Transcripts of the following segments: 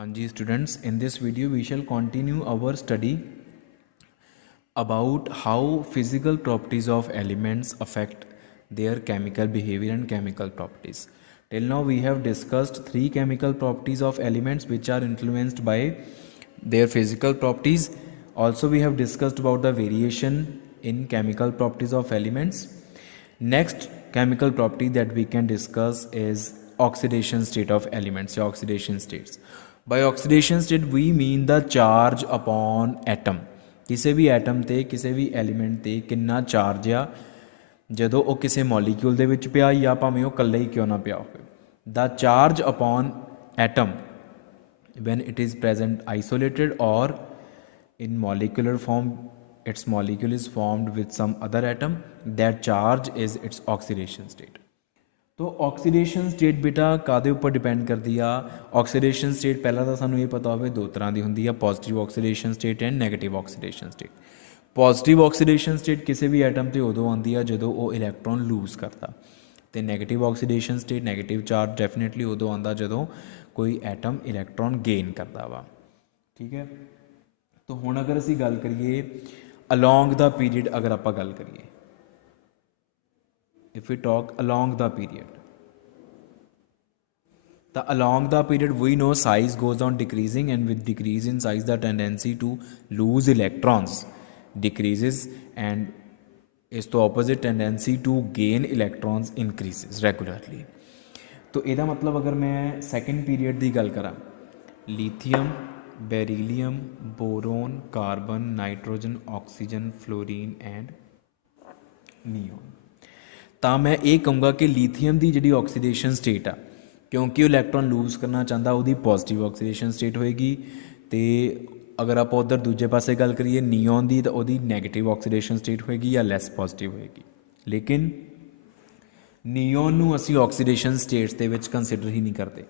Hanji students, in this video we shall continue our study about how physical properties of elements affect their chemical behavior and chemical properties. Till now we have discussed three chemical properties of elements which are influenced by their physical properties. Also we have discussed about the variation in chemical properties of elements. Next chemical property that we can discuss is oxidation state of elements or oxidation states. By oxidation state we mean the charge upon atom. किसी भी atom ते किसी भी element ते कितना charge आ ਜਦੋਂ ਉਹ ਕਿਸੇ ਮੋਲੀਕਿਊਲ ਦੇ ਵਿੱਚ ਪਿਆ ਜਾਂ ਭਾਵੇਂ ਉਹ ਇਕੱਲਾ ਹੀ ਕਿਉਂ ਨਾ ਪਿਆ ਹੋਵੇ the charge upon atom when it is present isolated or in molecular form its molecule is formed with some other atom that charge is its oxidation state. तो ऑक्सीडेशन स्टेट बेटा कादे उपर डिपेंड करती आ ऑक्सीडेशन स्टेट पहला तो सानू ये पता हो दो तरह की होंगी positive oxidation state and negative oxidation state. Positive oxidation state किसी भी एटम से उदों आती है जो वो इलैक्ट्रॉन लूज करता तो negative oxidation state negative charge definitely उदों आता जो कोई एटम इलैक्ट्रॉन गेन करता वा. ठीक है, तो हुण अगर असी गल करिए अलॉन्ग द पीरियड, अगर आप गल करिए if we talk along the period, along the period we know size goes on decreasing, and with decrease in size the tendency to lose electrons decreases and is the opposite tendency to gain electrons increases regularly. तो ਇਹਦਾ मतलब अगर मैं second period ਦੀ ਗੱਲ ਕਰਾਂ lithium, beryllium, boron, carbon, nitrogen, oxygen, fluorine and neon, ਤਾਂ ਮੈਂ ਇਹ ਕਹੂੰਗਾ ਕਿ ਲੀਥੀਅਮ ਦੀ ਜਿਹੜੀ ਆਕਸੀਡੇਸ਼ਨ ਸਟੇਟ ਆ ਕਿਉਂਕਿ ਉਹ ਇਲੈਕਟ੍ਰੋਨ ਲੂਜ਼ ਕਰਨਾ ਚਾਹੁੰਦਾ ਉਹਦੀ ਪੋਜ਼ਿਟਿਵ ਆਕਸੀਡੇਸ਼ਨ ਸਟੇਟ ਹੋਏਗੀ. ਤੇ ਅਗਰ ਆਪਾਂ ਉਧਰ ਦੂਜੇ ਪਾਸੇ ਗੱਲ ਕਰੀਏ ਨੀਓਨ ਦੀ ਤਾਂ ਉਹਦੀ ਨੈਗੇਟਿਵ ਆਕਸੀਡੇਸ਼ਨ ਸਟੇਟ ਹੋਏਗੀ ਜਾਂ ਲੈਸ ਪੋਜ਼ਿਟਿਵ ਹੋਏਗੀ. ਲੇਕਿਨ ਨੀਓਨ ਨੂੰ ਅਸੀਂ ਆਕਸੀਡੇਸ਼ਨ ਸਟੇਟਸ ਦੇ ਵਿੱਚ ਕੰਸੀਡਰ ਹੀ ਨਹੀਂ ਕਰਦੇ.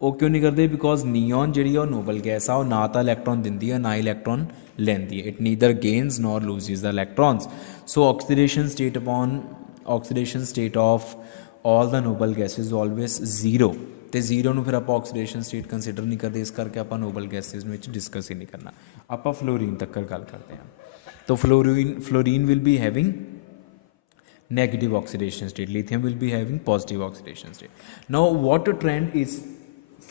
ਉਹ ਕਿਉਂ ਨਹੀਂ ਕਰਦੇ? ਬਿਕੋਜ਼ ਨੀਓਨ ਜਿਹੜੀ ਆ ਉਹ ਨੋਬਲ ਗੈਸ ਆ, ਉਹ ਨਾ ਤਾਂ ਇਲੈਕਟ੍ਰੋਨ ਦਿੰਦੀ ਆ ਨਾ ਇਲੈਕਟ੍ਰੋਨ ਲੈਂਦੀ ਹੈ. It neither gains nor loses the electrons. So oxidation state upon oxidation state of all the noble gases always zero. तो जीरो ਨੂੰ ਫਿਰ ਆਪਾਂ ਆਕਸੀਡੇਸ਼ਨ ਸਟੇਟ ਕੰਸੀਡਰ ਨਹੀਂ ਕਰਦੇ, ਇਸ ਕਰਕੇ ਆਪਾਂ ਨੋਬਲ ਗੈसेज ਵਿੱਚ ਡਿਸਕਸ ਹੀ ਨਹੀਂ ਕਰਨਾ. ਆਪਾਂ ਫਲੋਰੀਨ ਤੱਕ ਗੱਲ ਕਰਦੇ ਹਾਂ. तो fluorine will be having negative oxidation state, lithium will be having positive oxidation state. Now what trend is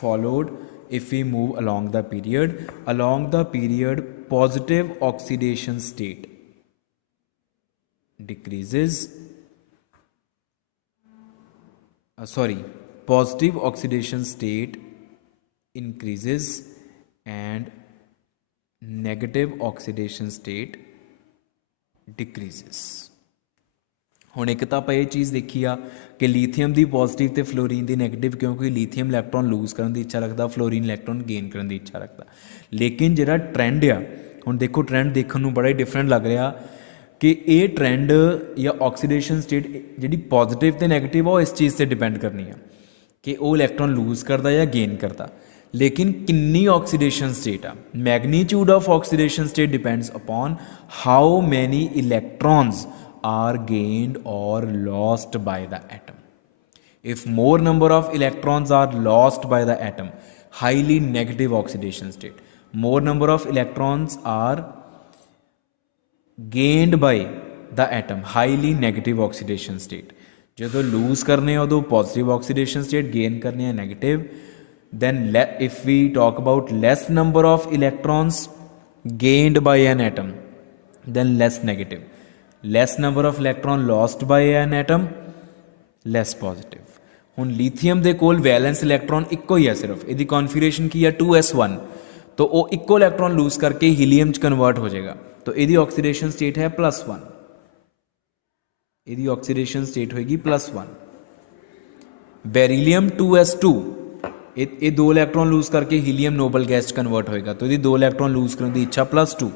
followed if we move along the period? Along the period positive oxidation state decreases, positive oxidation state increases and negative oxidation state decreases. ਹੁਣ ਇੱਕ ਤਾਂ ਆਪਾਂ ਇਹ ਚੀਜ਼ ਦੇਖੀ ਆ ਕਿ lithium ਦੀ positive ਤੇ ਫਲੋਰੀਨ ਦੀ ਨੈਗੇਟਿਵ, ਕਿਉਂਕਿ ਲੀਥੀਅਮ ਇਲੈਕਟ੍ਰੋਨ ਲੂਜ਼ ਕਰਨ ਦੀ ਇੱਛਾ ਰੱਖਦਾ, ਫਲੋਰੀਨ ਇਲੈਕਟ੍ਰੋਨ ਗੇਨ ਕਰਨ ਦੀ ਇੱਛਾ ਰੱਖਦਾ. ਲੇਕਿਨ ਜਿਹੜਾ ਟ੍ਰੈਂਡ ਆ, ਹੁਣ ਦੇਖੋ ਟ੍ਰੈਂਡ ਦੇਖਣ ਨੂੰ ਬੜਾ ਹੀ ਡਿਫਰੈਂਟ ਲੱਗ ਰਿਹਾ कि ये ट्रेंड या ऑक्सीडेशन स्टेट जी पॉजिटिव तो नैगेटिव वो इस चीज़ से डिपेंड करनी है कि वो इलैक्ट्रॉन लूज करता या गेन करता. लेकिन किन्नी ऑक्सीडेशन स्टेट आ, magnitude of oxidation state depends upon how many electrons are gained और lost by the atom. If more number of electrons are lost by the atom, highly negative oxidation state. More number of electrons are gained by the atom, highly negative oxidation state. जो lose करने उदो positive oxidation state, gain करने negative. Then if we talk about less number of इलैक्ट्रॉन्स gained by an atom, then less negative. Less number of electron lost by an atom, less positive. हुण lithium दे कोल valence electron इक्को ही है, सिर्फ इसकी configuration की है 2s1, तो वो इक्को इलैक्ट्रॉन लूज करके हीलियम च कन्वर्ट हो जाएगा. तो यदि ऑक्सीडेशन स्टेट है +1, यदि ऑक्सीडेशन स्टेट होगी +1. बेरिलियम 2s2, ये 2 इलैक्ट्रॉन लूज करके हीलियम नोबल गैस कन्वर्ट होएगा, तो यदि 2 इलैक्ट्रॉन लूज करने की इच्छा +2.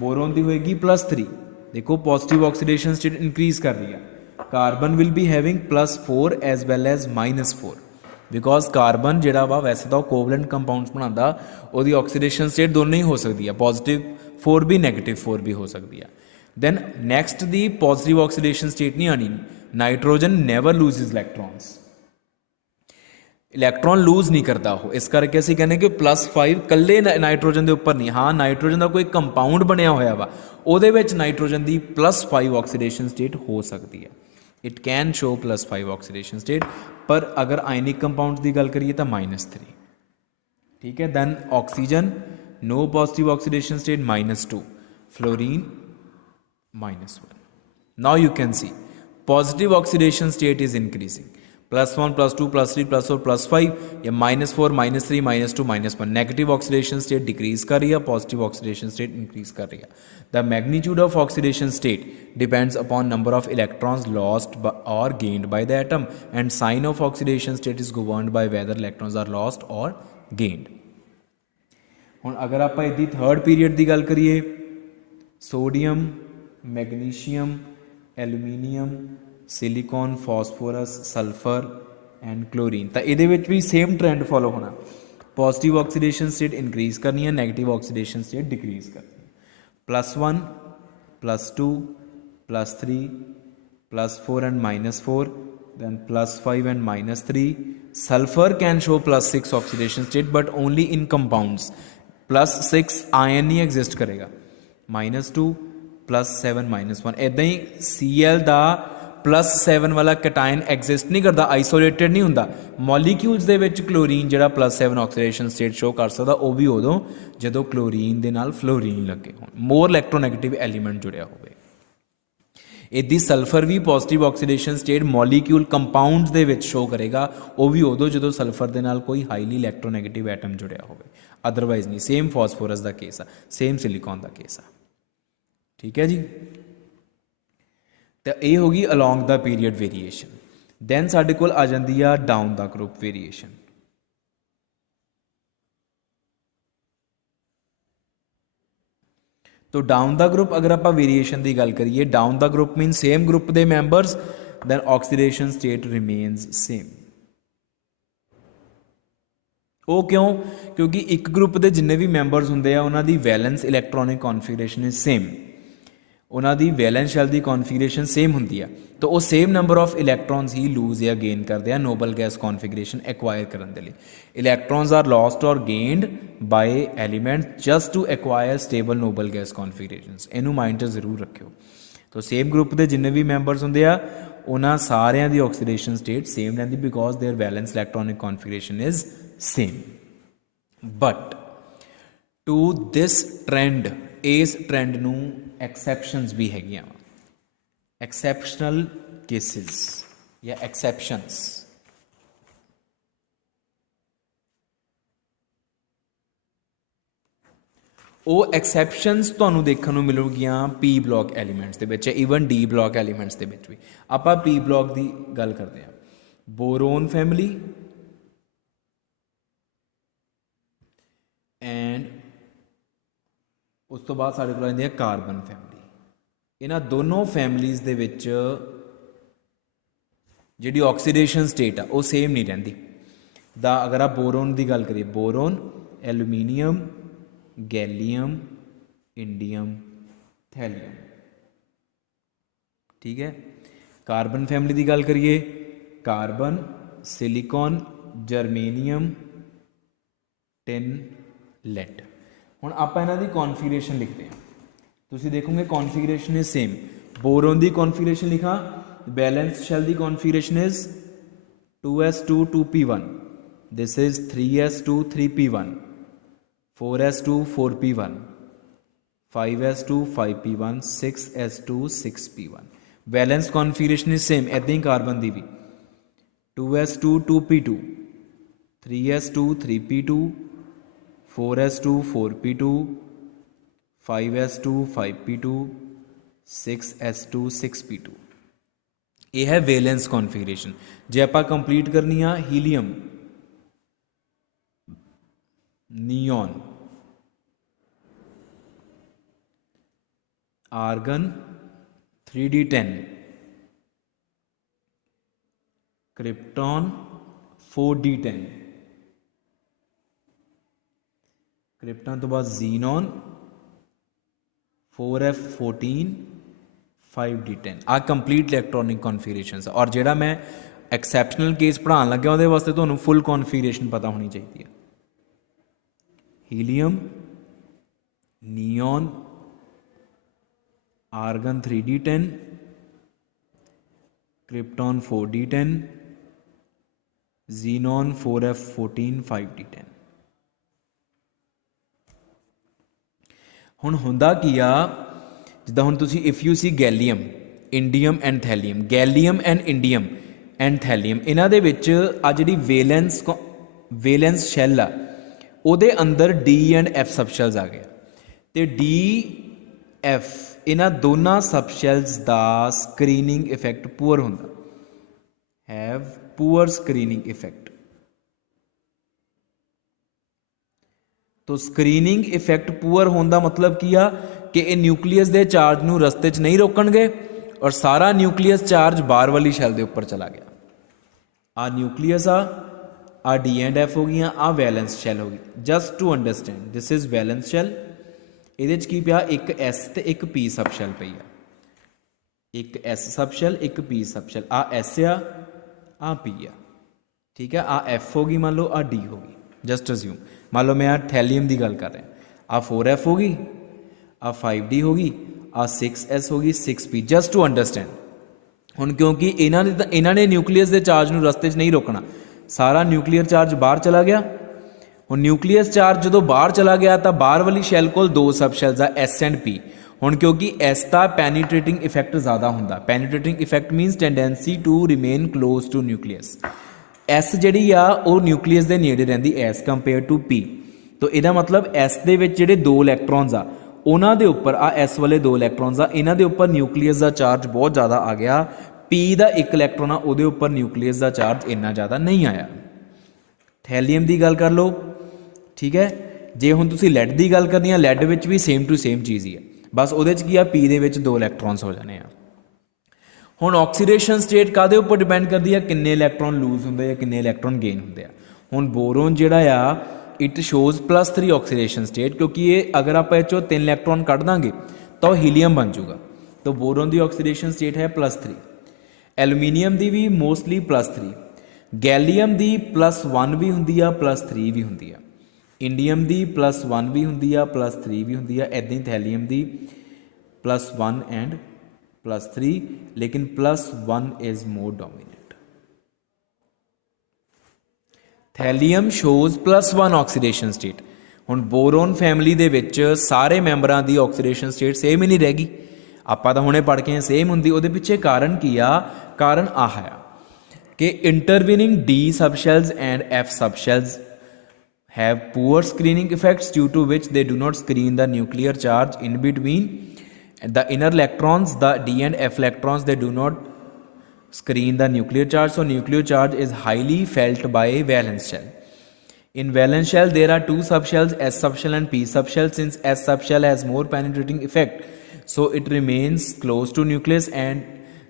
बोरोन की होएगी +3. देखो पॉजिटिव ऑक्सीडेशन स्टेट इंक्रीज कर रही है. Carbon will be having +4 as well as -4, because carbon जोड़ा वा वैसे तो कोवलेंट कंपाउंड्स बनाता, वो ऑक्सीडेशन स्टेट दोनों ही हो सकती है, पॉजिटिव 4 भी नैगेटिव 4 भी हो सकती है. Then next the positive oxidation state नहीं आनी. Nitrogen never loses electrons. Electron lose ਨਹੀਂ ਕਰਦਾ ਉਹ, ਇਸ ਕਰਕੇ ਅਸੀਂ ਕਹਿੰਦੇ ਕਿ +5 ਇਕੱਲੇ ਨਾਈਟ੍ਰੋਜਨ ਦੇ ਉੱਪਰ ਨਹੀਂ, ਹਾਂ ਨਾਈਟ੍ਰੋਜਨ ਦਾ ਕੋਈ ਕੰਪਾਊਂਡ ਬਣਿਆ ਹੋਇਆ ਵਾ ਉਹਦੇ ਵਿੱਚ ਨਾਈਟ੍ਰੋਜਨ ਦੀ +5 ਆਕਸੀਡੇਸ਼ਨ ਸਟੇਟ ਹੋ ਸਕਦੀ ਹੈ, it can show +5 oxidation state. ਪਰ ਅਗਰ ਆਇਨਿਕ ਕੰਪਾਊਂਡਸ ਦੀ ਗੱਲ ਕਰੀਏ ਤਾਂ -3, ठीक है। Then oxygen no positive oxidation state -2, fluorine -1। Now you can see positive oxidation state is increasing, +1 +2 +3 +4 +5 या -4 -3 -2 -1। नेगेटिव ऑक्सीडेशन स्टेट डिक्रीज कर रही है, पॉजिटिव ऑक्सीडेशन स्टेट इंक्रीज कर रही है। The magnitude of oxidation state depends upon number of electrons lost और gained by the atom, and sign of oxidation state is governed by whether electrons are lost और gained. ਹੁਣ ਅਗਰ ਆਪਾਂ ਇਹਦੀ third period ਦੀ ਗੱਲ ਕਰੀਏ, sodium, magnesium, aluminium, silicon, phosphorus, sulphur and chlorine, ਤਾਂ ਇਹਦੇ ਵਿੱਚ ਵੀ ਸੇਮ ਟ੍ਰੈਂਡ ਫੋਲੋ ਹੋਣਾ। ਪੋਜ਼ਿਟਿਵ ਆਕਸੀਡੇਸ਼ਨ ਸਟੇਟ ਇਨਕਰੀਜ਼ ਕਰਨੀ ਹੈ, ਨੈਗੇਟਿਵ ਆਕਸੀਡੇਸ਼ਨ ਸਟੇਟ ਡਿਕਰੀਜ਼ ਕਰਨੀ ਹੈ। +1 +2 +3 +4 and -4, then +5 and -3. Sulfur can show +6 oxidation state but only in compounds. +6 ion नहीं एग्जिस्ट करेगा, -2 +7 -1। इदा ही Cl ਦਾ +7 ਵਾਲਾ ਕਟਾਇਨ ਐਗजिस्ट नहीं करता, आइसोलेटेड नहीं ਹੁੰਦਾ। ਮੋਲੀਕਿਊਲਸ ਦੇ ਵਿੱਚ ਕਲੋਰੀਨ ਜਿਹੜਾ +7 ਆਕਸੀਡੇਸ਼ਨ ਸਟੇਟ ਸ਼ੋ ਕਰ ਸਕਦਾ ਉਹ ਵੀ ਉਦੋਂ ਜਦੋਂ ਕਲੋਰੀਨ ਦੇ ਨਾਲ ਫਲੋਰੀਨ ਲੱਗੇ ਹੋਣ, ਮੋਰ ਇਲੈਕਟ੍ਰੋਨੈਗੇਟਿਵ ਐਲੀਮੈਂਟ ਜੁੜਿਆ ਹੋਵੇ। ਇਹਦੀ ਸਲਫਰ ਵੀ positive oxidation state molecule compounds ਦੇ ਵਿੱਚ ਸ਼ੋ ਕਰੇਗਾ, ਉਹ ਵੀ ਉਦੋਂ ਜਦੋਂ ਸਲਫਰ ਦੇ ਨਾਲ ਕੋਈ ਹਾਈਲੀ ਇਲੈਕਟ੍ਰੋਨੈਗੇਟਿਵ ਐਟਮ ਜੁੜਿਆ ਹੋਵੇ, ਅਦਰਵਾਈਜ਼ ਨਹੀਂ। ਸੇਮ ਫਾਸਫੋਰਸ ਦਾ ਕੇਸ ਆ, ਸੇਮ ਸਿਲੀਕॉन ਦਾ ਕੇਸ ਆ, ਠੀਕ ਹੈ ਜੀ। ਤਾਂ ਇਹ ਹੋ ਗਈ ਅਲੋਂਗ ਦਾ ਪੀਰੀਅਡ ਵੇਰੀਏਸ਼ਨ। ਦੈਨ ਸਾਡੇ ਕੋਲ ਆ ਜਾਂਦੀ ਆ ਡਾਊਨ ਦਾ ਗਰੁੱਪ ਵੇਰੀਏਸ਼ਨ। तो डाउन द ग्रुप अगर आप वेरीएशन की गल करिए, down the group mean same group के members, then oxidation state remains same. वो क्यों? क्योंकि एक ग्रुप के जिन्ने भी मैंबरस होंगे उन्हों की valence electronic configuration is same, उन्हों की वैलेंस शैल की कॉन्फिगरेशन सेम होंगी है, तो वो सेम नंबर ऑफ इलैक्ट्रॉन्स ही लूज या गेन करते हैं नोबल गैस कॉन्फिगरेशन एक्वायर करने के लिए। इलैक्ट्रॉन्स आर लॉस्ट और gained by elements just to acquire stable noble gas configurations. इनू माइंड जरूर रखियो। तो सेम ग्रुप के जिन्ने भी मैंबरस होंगे आ उन्होंने सारिया की ऑक्सीडेशन स्टेट सेम रहती because their valence electronic configuration is same. But to this trend, इस ट्रेंड नू एक्सैप्शनस भी हैगियां, एक्सैप्शनल केसेस या एक्सैप्शनस। ਉਹ ਐਕਸੈਪਸ਼ਨਸ ਤੁਹਾਨੂੰ ਦੇਖਣ ਨੂੰ ਮਿਲੂਗੀਆਂ ਪੀ ਬਲੌਕ ਐਲੀਮੈਂਟਸ ਦੇ ਵਿੱਚ, ਈਵਨ ਡੀ ਬਲੌਕ ਐਲੀਮੈਂਟਸ ਦੇ ਵਿੱਚ ਵੀ। ਆਪਾਂ ਪੀ ਬਲੌਕ ਦੀ ਗੱਲ ਕਰਦੇ ਹਾਂ, ਬੋਰੋਨ ਫੈਮਿਲੀ ਐਂਡ ਉਸ ਤੋਂ ਬਾਅਦ ਸਾਡੇ ਕੋਲ ਆਉਂਦੀ ਹੈ ਕਾਰਬਨ ਫੈਮਿਲੀ। ਇਹਨਾਂ ਦੋਨੋਂ ਫੈਮਿਲੀਜ਼ ਦੇ ਵਿੱਚ ਜਿਹੜੀ ਆਕਸੀਡੇਸ਼ਨ ਸਟੇਟ ਆ ਉਹ ਸੇਮ ਨਹੀਂ ਰਹਿੰਦੀ। ਦਾ ਅਗਰ ਆਪ ਬੋਰੋਨ ਦੀ ਗੱਲ ਕਰੀਏ, boron, aluminium, gallium, indium, thallium, ठीक है। कार्बन फैमिली की गल करिए, carbon, silicon, germanium, tin, lead. हुण आपां इन्हां दी कॉन्फिगरेशन लिखते हैं, तुसीं देखोगे कॉन्फिगरेशन इज सेम। बोरोन की कॉन्फिगरेशन लिखा, बैलेंस शेल की configuration is 2s2 2p1, this is 3s2 3p1, 4s2 4p1, 5s2 5p1, 6s2 6p1। Valence configuration is same. ऐसे ही कार्बन की भी 2s2 2p2, 3s2 3p2, 4s2 4p2, 5s2 5p2, 6s2 6p2। यह है valence configuration. जे आप complete करनी है, helium, neon, argon 3d10, krypton 4d10, krypton तो बाद जीनॉन 4f14 5d10। आ कंप्लीट इलैक्ट्रॉनिक कॉन्फिगरेशन। और जेड़ा मैं एक्सैप्शनल केस पढ़ाने लगे ਉਹਦੇ ਵਾਸਤੇ ਤੁਹਾਨੂੰ फुल कॉन्फ़िगरेशन पता होनी चाहिए है। Helium, neon, argon 3d10, krypton 4d10, xenon 4f14 5d10। ਹੁਣ ਹੁੰਦਾ ਕੀ ਆ, ਜਿੱਦਾਂ ਹੁਣ ਤੁਸੀਂ if you see gallium, indium and thallium, gallium and indium and thallium, ਇਹਨਾਂ ਦੇ ਵਿੱਚ ਆ ਜਿਹੜੀ ਵੇਲੈਂਸ ਸ਼ੈੱਲ ਆ ਉਹਦੇ ਅੰਦਰ ਡੀ ਐਂਡ ਐਫ ਸਬਸ਼ੈਲਸ ਆ ਗਏ, ਤੇ ਡੀ ਐਫ ਇਹਨਾਂ ਦੋਨਾਂ ਸਬਸ਼ੈਲਸ ਦਾ ਸਕਰੀਨਿੰਗ ਇਫੈਕਟ ਪੂਅਰ ਹੁੰਦਾ, ਹੈਵ ਪੂਅਰ ਸਕਰੀਨਿੰਗ ਇਫੈਕਟ। तो ਸਕਰੀਨਿੰਗ ਇਫੈਕਟ ਪੂਅਰ ਹੋਣ ਦਾ ਮਤਲਬ ਕੀ ਆ ਕਿ ਇਹ ਨਿਊਕਲੀਅਸ ਦੇ ਚਾਰਜ ਨੂੰ ਰਸਤੇ 'ਚ ਨਹੀਂ ਰੋਕਣਗੇ ਔਰ ਸਾਰਾ ਨਿਊਕਲੀਅਸ ਚਾਰਜ ਬਾਹਰ ਵਾਲੀ ਸ਼ੈਲ ਦੇ ਉੱਪਰ ਚਲਾ ਗਿਆ। ਆ ਨਿਊਕਲੀਅਸ ਆ ਡੀ ਐਂਡ ਐਫ ਹੋ ਗਈਆਂ, ਆ ਵੈਲੈਂਸ ਸ਼ੈਲ ਹੋ ਗਈ। Just to understand this is valence shell. ਇਹਦੇ 'ਚ ਕੀ ਪਿਆ, ਇੱਕ ਐਸ ਤੇ ਇੱਕ ਪੀ ਸਬ ਸ਼ੈਲ ਪਈ ਆ, ਇੱਕ ਐਸ ਸਬ ਸ਼ੈਲ ਇੱਕ ਪੀ ਸਬ ਸ਼ੈਲ। ਆ ਐਸ ਆ ਪੀ ਆ, ਠੀਕ ਹੈ। ਆ ਐਫ ਹੋ ਗਈ, ਮੰਨ ਲਓ ਆ ਡੀ ਹੋ ਗਈ, ਜਸਟ ਅਸਿਊਮ। मान लो मैं आ थैलीयम की गल कर रहा, आ 4f होगी, आ 5d होगी, आ 6s होगी, 6p। जस्ट टू अंडरस्टैंड हुण क्योंकि इन्होंने न्यूक्लीयस के चार्ज नूं रस्ते 'च नहीं रोकना, सारा न्यूक्लीयर चार्ज बाहर चला गया। हुण न्यूक्लीयस चार्ज जो बाहर चला गया तो बाहर वाली शैल कोल दो सब शैल्स आ एस एंड पी। हुण क्योंकि एस का पैनीट्रेटिंग इफैक्ट ज़्यादा हुंदा, penetrating effect means tendency to remain close to nucleus. S जिहड़ी आ वो न्यूक्लीयस के नेड़े रहिंदी एस कंपेयर टू पी। तो इहदा मतलब एस दे विच जिहड़े दो इलैक्ट्रॉन्स आ उन्हां दे उपर आ एस वाले दो इलैक्ट्रॉन्स आ, इन्हां दे उपर न्यूक्लीयस का चार्ज बहुत ज़्यादा आ गया। पी का एक इलैक्ट्रॉन आ उहदे उपर न्यूक्लीयस का चार्ज इन्ना ज़्यादा नहीं आया। थैलीयम की गल कर लो, ठीक है। जे हुण तुसीं लैड की गल करनी है, लैड विच भी सेम टू सेम चीज़ ही है, बस उहदे च की आ पी दे विच दो इलैक्ट्रॉन्स हो जाने आ। हुण ऑक्सीडेशन स्टेट कादे उपर डिपेंड करती है, किन्ने इलैक्ट्रॉन लूज होंदे या किन्ने इलैक्ट्रॉन गेन होंदे आ। हुण बोरोन जिहड़ा आ इट शोज़ +3 ऑक्सीडेशन स्टेट, क्योंकि ये अगर आप इस 3 इलैक्ट्रॉन कढ़ देंगे तो हीलियम बन जूगा। तो बोरोन की ऑक्सीडेशन स्टेट है +3, एलूमीनीयम की भी मोस्टली +3, गैलीयम की +1 भी होंदी आ +3 भी होंदी आ, इंडियम की +1 भी होंदी आ +3 भी होंदी आ, इदां ही थैलीयम की +1 एंड +3, लेकिन +1 is more dominant. Thallium shows +1 oxidation state. हुण बोरोन फैमिली दे विच सारे मैंबरां दी ऑक्सीडेशन स्टेट सेम ही नहीं रहेगी, आपां तां हुणे पढ़ के सेम हुंदी। उहदे पिछे कारण की आ, कारण आह आ कि intervening d subshells and f subshells have poor screening effects due to which they do not screen the nuclear charge in between the inner electrons, the d and f electrons, they do not screen the nuclear charge. So nuclear charge is highly felt by valence shell. In valence shell there are two subshells, s subshell and p subshell. Since s subshell has more penetrating effect, so it remains close to nucleus, and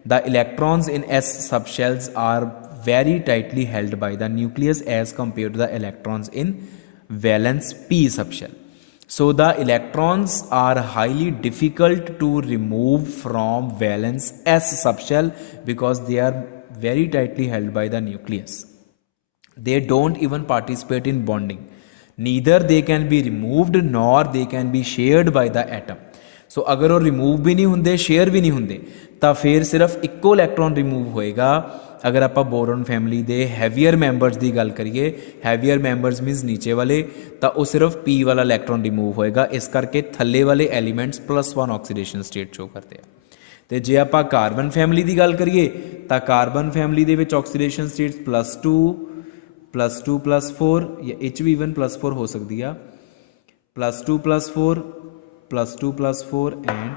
the electrons in s subshells are very tightly held by the nucleus as compared to the electrons in valence p subshell. So the electrons are highly difficult to remove from valence s subshell because they are very tightly held by the nucleus. They don't even participate in bonding. Neither they can be removed nor they can be shared by the atom. So अगर वो remove भी नहीं होंगे, share भी नहीं होंगे, तो फिर सिर्फ इक्को इलैक्ट्रॉन रिमूव होएगा। अगर आप बोरोन फैमिली के हैवीयर मैंबर्स की गल करिए, हैवीयर मैंबर्स मीनस नीचे वाले, तो वह सिर्फ पी वाला इलैक्ट्रॉन रिमूव होएगा। इस करके थले वाले एलीमेंट्स +1 ऑक्सीडेशन स्टेट शो करते हैं। तो जे आप कार्बन फैमिली की गल करिए तो कार्बन फैमिली के ऑक्सीडेशन स्टेट्स +2 +2 +4 या एच भी इवन +4 हो सकती है, +2 +4 +2 +4 एंड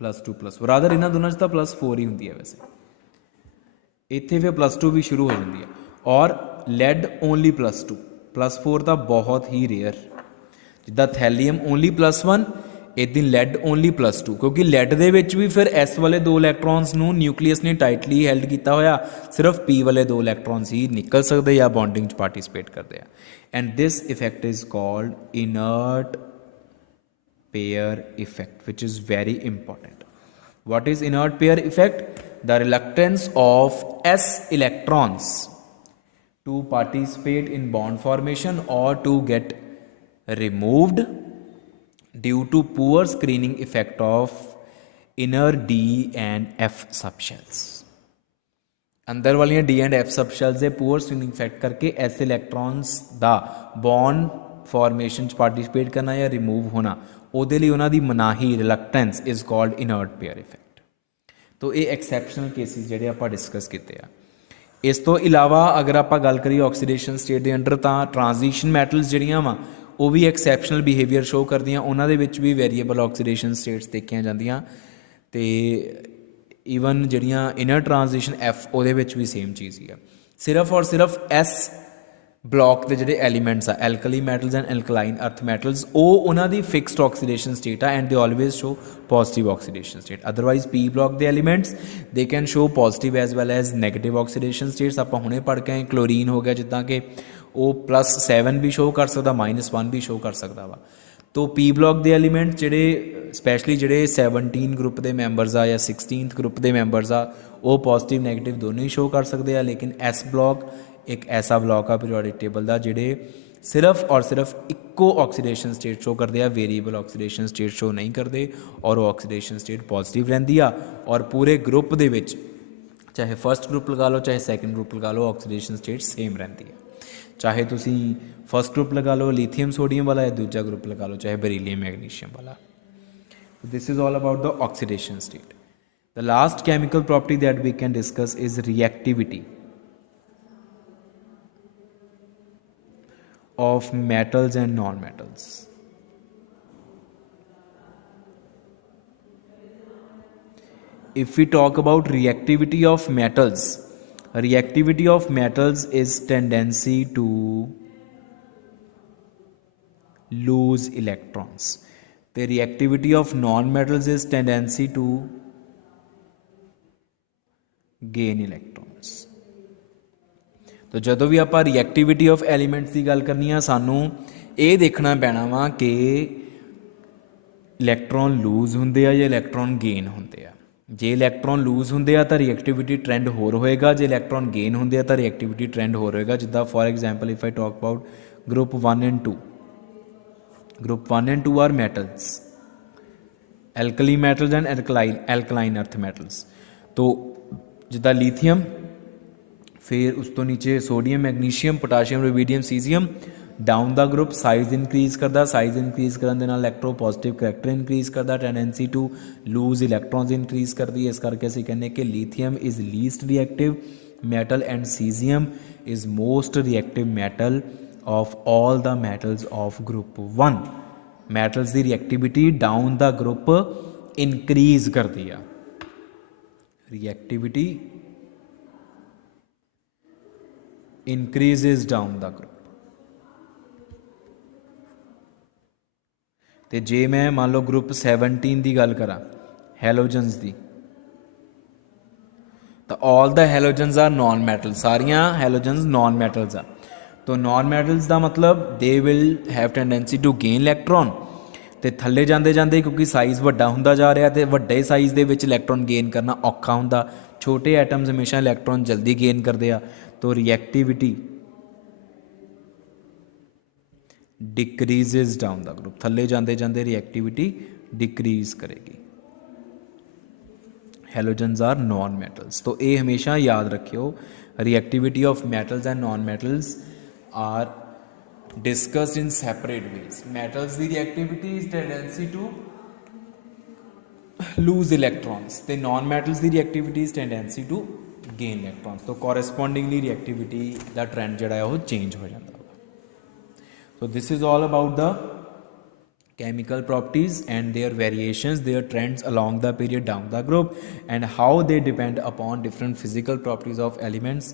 +2 +4। रादर इन्होंने दोनों तो +4 ही होंगी है, वैसे इत्थे फिर +2 भी शुरू हो जाती है। और लैड ओनली +2, +4 तो बहुत ही रेयर। जिदा थैलीयम ओनली +1, इदां लैड ओनली +2, क्योंकि लैड दे विच भी फिर एस वाले दो इलैक्ट्रॉन्स नूं न्यूक्लीयस ने टाइटली हैल्ड किया होया, सिर्फ पी वाले दो इलैक्ट्रॉन्स ही निकल सकते या बॉन्डिंग च पार्टिसिपेट करते हैं। And this effect is called inert pair effect, which is very important. What is inert pair effect? The reluctance of s electrons to participate in bond formation or to get removed due to poor screening effect of inner D and F subshells. अंदर वाली D and F subshells के poor screening effect करके S इलैक्ट्रॉन्स का bond formation participate करना या remove होना ਉਹਦੇ ਲਈ ਉਹਨਾਂ ਦੀ ਮਨਾਹੀ reluctance is called ਇਨਰਟ pair effect. ਤੋ ਇਹ ਐਕਸੈਪਸ਼ਨਲ ਕੇਸਿਸ ਜਿਹੜੇ ਆਪਾਂ ਡਿਸਕਸ ਕੀਤੇ ਆ। ਇਸ ਤੋਂ ਇਲਾਵਾ ਅਗਰ ਆਪਾਂ ਗੱਲ ਕਰੀਏ ਆਕਸੀਡੇਸ਼ਨ ਸਟੇਟ ਦੇ ਅੰਡਰ ਤਾਂ ਟ੍ਰਾਂਜੀਸ਼ਨ ਮੈਟਲਸ ਜਿਹੜੀਆਂ ਵਾ ਉਹ ਵੀ ਐਕਸੈਪਸ਼ਨਲ ਬਿਹੇਵੀਅਰ ਸ਼ੋ ਕਰਦੀਆਂ, ਉਹਨਾਂ ਦੇ ਵਿੱਚ ਵੀ ਵੇਰੀਏਬਲ ਆਕਸੀਡੇਸ਼ਨ ਸਟੇਟਸ ਦੇਖੀਆਂ ਜਾਂਦੀਆਂ ਤੇ ਈਵਨ ਜਿਹੜੀਆਂ ਇਨਰ ਟ੍ਰਾਂਜੀਸ਼ਨ ਐਫ ਉਹਦੇ ਵਿੱਚ ਵੀ ਸੇਮ ਚੀਜ਼ ਹੀ ਆ। ਸਿਰਫ ਔਰ ਸਿਰਫ ਐਸ ਬਲੌਕ ਦੇ ਜਿਹੜੇ ਐਲੀਮੈਂਟਸ ਆ alkali metals and alkaline earth metals ਉਹ ਉਹਨਾਂ ਦੀ ਫਿਕਸਡ ਆਕਸੀਡੇਸ਼ਨ ਸਟੇਟ ਆ and they always show positive oxidation state. Otherwise p block ਦੇ elements they can show positive as well as negative oxidation states. ਆਪਾਂ ਹੁਣੇ ਪੜ੍ਹ ਕੇ ਆਏ ਕਲੋਰੀਨ ਹੋ ਗਿਆ ਜਿੱਦਾਂ ਕਿ ਉਹ +7 ਵੀ ਸ਼ੋ ਕਰ ਸਕਦਾ, -1 ਵੀ ਸ਼ੋ ਕਰ ਸਕਦਾ ਵਾ। ਤੋ ਪੀ ਬਲੌਕ ਦੇ ਐਲੀਮੈਂਟ ਜਿਹੜੇ ਸਪੈਸ਼ਲੀ ਜਿਹੜੇ 17 ਗਰੁੱਪ ਦੇ ਮੈਂਬਰਸ ਆ ਜਾਂ 16th ਗਰੁੱਪ ਦੇ ਮੈਂਬਰਸ ਆ ਉਹ ਪੋਜ਼ਿਟਿਵ ਨੈਗੇਟਿਵ ਦੋਨੋਂ ਹੀ ਸ਼ੋ ਕਰ ਸਕਦੇ ਆ। ਲੇਕਿਨ ਐਸ ਬਲੌਕ एक ऐसा ब्लॉक आ पीरियोडिक टेबल का जिहड़े सिर्फ और सिर्फ इक्को ऑक्सीडेशन स्टेट शो करते हैं, वेरीएबल ऑक्सीडेशन स्टेट शो नहीं करते और वो ऑक्सीडेशन स्टेट पॉजिटिव रहिंदी आ। और पूरे ग्रुप दे विच चाहे फर्स्ट ग्रुप लगा लो चाहे सैकेंड ग्रुप लगा लो ऑक्सीडेशन स्टेट सेम रहिंदी है। चाहे तुसी फर्स्ट ग्रुप लगा लो लिथियम सोडियम वाला या दूजा ग्रुप लगा लो चाहे बेरिलियम मैग्नीशियम वाला। This is all about the oxidation state. The last chemical property that we can discuss is reactivity of metals and non-metals. If we talk about reactivity of metals, reactivity of metals is tendency to lose electrons. The reactivity of non-metals is tendency to gain electrons. तो ਜਦੋਂ ਵੀ ਆਪਾਂ ਰਿਐਕਟੀਵਿਟੀ of elements ਦੀ ਗੱਲ ਕਰਨੀ ਆ ਸਾਨੂੰ ਇਹ ਦੇਖਣਾ ਪੈਣਾ ਵਾ ਕਿ ਇਲੈਕਟ੍ਰੋਨ ਲੂਜ਼ ਹੁੰਦੇ ਆ ਜਾਂ ਇਲੈਕਟ੍ਰੋਨ ਗੇਨ ਹੁੰਦੇ ਆ। ਜੇ ਇਲੈਕਟ੍ਰੋਨ ਲੂਜ਼ ਹੁੰਦੇ ਆ ਤਾਂ ਰਿਐਕਟੀਵਿਟੀ ਟ੍ਰੈਂਡ ਹੋਰ ਹੋਏਗਾ, ਜੇ ਇਲੈਕਟ੍ਰੋਨ ਗੇਨ ਹੁੰਦੇ ਆ ਤਾਂ ਰਿਐਕਟੀਵਿਟੀ ਟ੍ਰੈਂਡ ਹੋਰ ਹੋਏਗਾ। ਜਿੱਦਾਂ for example if I talk about group 1 and 2, group 1 and 2 are metals, alkali metals and alkaline earth metals. ਤੋ ਜਿੱਦਾਂ ਲੀਥੀਅਮ, फिर उस तो नीचे sodium magnesium potassium rubidium caesium down the group size increase करता, साइज इनक्रीज करने नाल electropositive character increase करता, tendency to lose electrons increase करती है। इस करके असीं कहने कि lithium is least reactive metal and caesium is most reactive metal of all the metals of group 1। Metals की reactivity down the group increase करती है। Reactivity increases down the group। ਤੇ ਜੇ ਮੈਂ ਮੰਨ ਲਓ ਗਰੁੱਪ 17 ਦੀ ਗੱਲ ਕਰਾਂ ਹੈਲੋਜਨਸ ਦੀ ਤਾਂ all the halogens are non metal, ਸਾਰੀਆਂ ਹੈਲੋਜਨਸ ਨॉन ਮੈਟਲਸ ਆ। ਤਾਂ ਨॉन ਮੈਟਲਸ ਦਾ ਮਤਲਬ they will have tendency to gain electron ਤੇ ਥੱਲੇ ਜਾਂਦੇ ਜਾਂਦੇ ਕਿਉਂਕਿ ਸਾਈਜ਼ ਵੱਡਾ ਹੁੰਦਾ ਜਾ ਰਿਹਾ ਤੇ ਵੱਡੇ ਸਾਈਜ਼ ਦੇ ਵਿੱਚ ਇਲੈਕਟ੍ਰੋਨ ਗੇਨ ਕਰਨਾ ਔਖਾ ਹੁੰਦਾ, ਛੋਟੇ ਐਟਮਸ ਹਮੇਸ਼ਾ ਇਲੈਕਟ੍ਰੋਨ ਜਲਦੀ ਗੇਨ ਕਰਦੇ ਆ। तो reactivity decreases down the group, थले जाते जाते रिएक्टिविटी डिक्रीज करेगी। Halogens are non metals. तो ये हमेशा याद रखियो reactivity of metals and non metals are discussed in separate ways. Metals की reactivity is tendency to lose electrons ते नॉन मेटल्स की reactivity is tendency to gain electrons. तो कॉरेस्पॉन्डिंगली रिएक्टिविटी का ट्रेंड जो है वो चेंज हो जाता है। तो this is all about the chemical properties and their variations, their trends along the period down the group, and how they depend upon different physical properties of elements.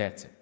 That's it.